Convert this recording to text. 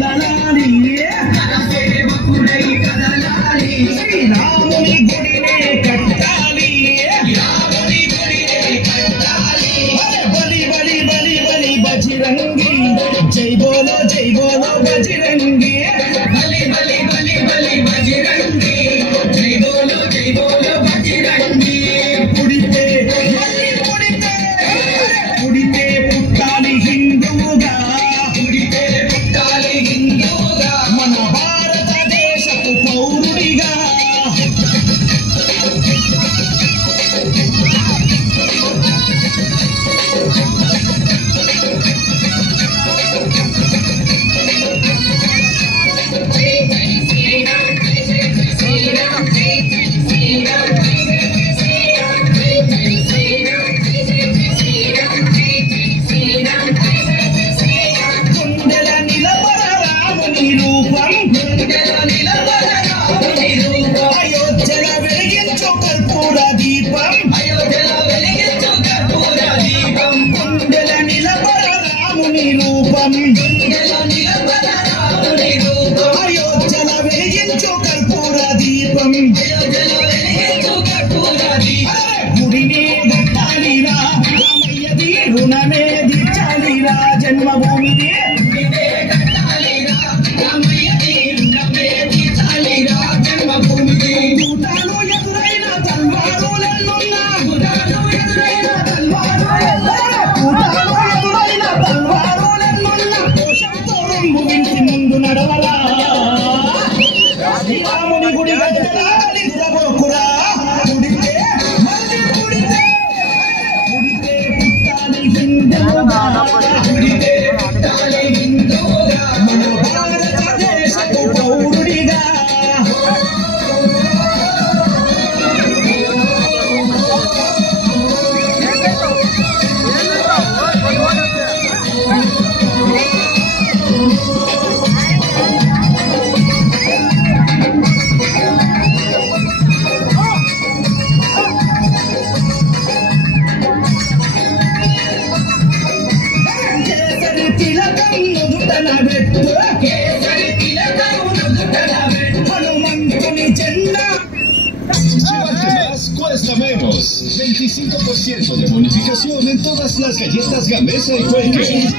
కదలాలి సేవకుడై కదలాలి శ్రీరాముని గుడినే కట్టాలి రాముని గుడినే కట్టాలి బలి బలి బలి బలి బజరంగి జై బోలో బజరంగి బలి బలి బలి బలి బజరంగి జై బోలో బజరంగి పుడితే పుడితే పుట్టాలి హిందువుగా పుడితే పుట్టాలి హిందువుగా మన భారతదేశపు పౌరుడిగా గుడిని కట్టాలిరా రామయ్యది రుణమే తీర్చాలిరా జన్మభూమిది కూటాలు ఎదురైన తల్వారులెన్నున్నా కోశంతో రొమ్ము వింటి ముందు నడవలా రాముని గుడి కట్టాలి దురగోకురా పుడితే పుట్టాలి హిందువుగా పుడితే పుట్టాలి హిందువుగా మన భారతదేశపు పౌరుడిగా Cuesta menos. 25% de bonificación en todas las galletas Gamesa y Quaker.